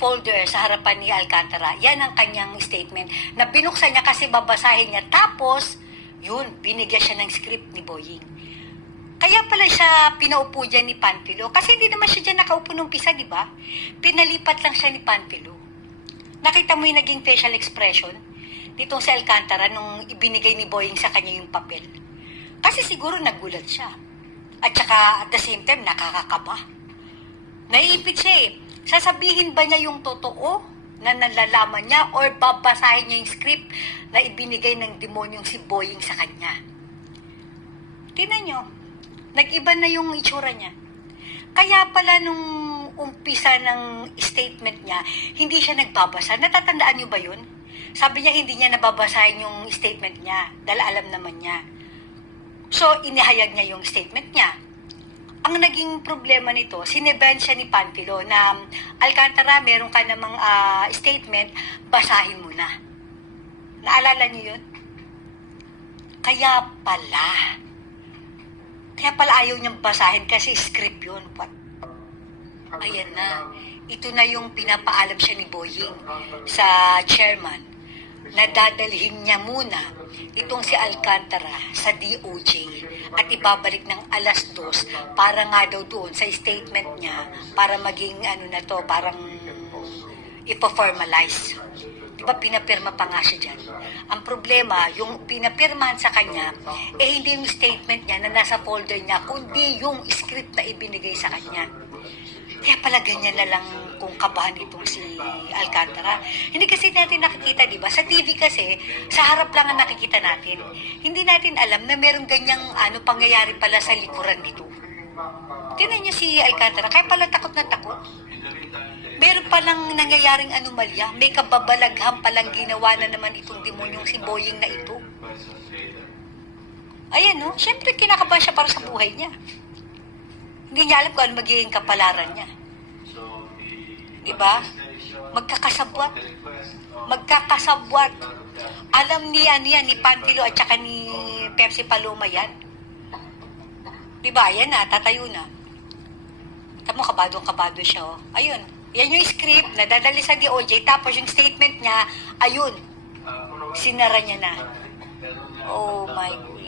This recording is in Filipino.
folder sa harapan ni Alcantara. Yan ang kanyang statement na binuksan niya kasi babasahin niya. Tapos, yun, binigyan siya ng script ni Boying. Kaya pala siya pinaupo dyan ni Panfilo. Kasi hindi naman siya dyan nakaupo nung pisa, di ba? Pinalipat lang siya ni Panfilo. Nakita mo yung naging facial expression nitong si Alcantara nung ibinigay ni Boying sa kanya yung papel. Kasi siguro nagulat siya. At saka at the same time, nakakakaba. Naiipit siya eh. Sasabihin ba niya yung totoo na nalalaman niya or babasahin niya yung script na ibinigay ng demonyong si Boying sa kanya? Tingnan niyo. Nag-iba na yung itsura niya. Kaya pala nung umpisa ng statement niya, hindi siya nagbabasa. Natatandaan niyo ba yun? Sabi niya hindi niya nababasahin yung statement niya dahil alam naman niya. So, inihayag niya yung statement niya. Ang naging problema nito, sineban siya ni Panfilo na Alcantara, meron ka namang statement, basahin mo na. Naalala niyo yun? Kaya pala ayaw niyang basahin kasi script yun. What? Ayan na. Ito na yung pinapaalam siya ni Boying sa chairman na dadalhin niya muna itong si Alcantara sa DOJ at ibabalik ng 2:00 para nga daw doon sa statement niya para maging parang ipo-formalize. Diba pinapirma pa nga siya dyan? Ang problema, yung pinapirmahan sa kanya, hindi yung statement niya na nasa folder niya, kundi yung script na ibinigay sa kanya. Kaya pala ganyan na lang kung kabahan itong si Alcantara. Hindi kasi natin nakikita, di ba? Sa TV kasi, sa harap lang ang nakikita natin. Hindi natin alam na merong ganyang pangyayari pala sa likuran nito. Tingnan niyo si Alcantara, kaya pala takot na takot. Meron palang nangyayaring anomalya. May kababalaghan palang ginawa na naman itong demonyong si Boying na ito. Ayan, no? Siyempre, kinakabahan siya para sa buhay niya. Hindi niya alam kung ano magiging kapalaran niya. Diba? Magkakasabwat. Alam ni Panfilo at saka ni Pepsi Paloma yan. Diba? Ayan na, tatayo na. Tamo, kabado siya, oh. Ayun. Yan yung script na dadali sa DOJ. Tapos yung statement niya, ayun. Sinara niya na. Oh my God.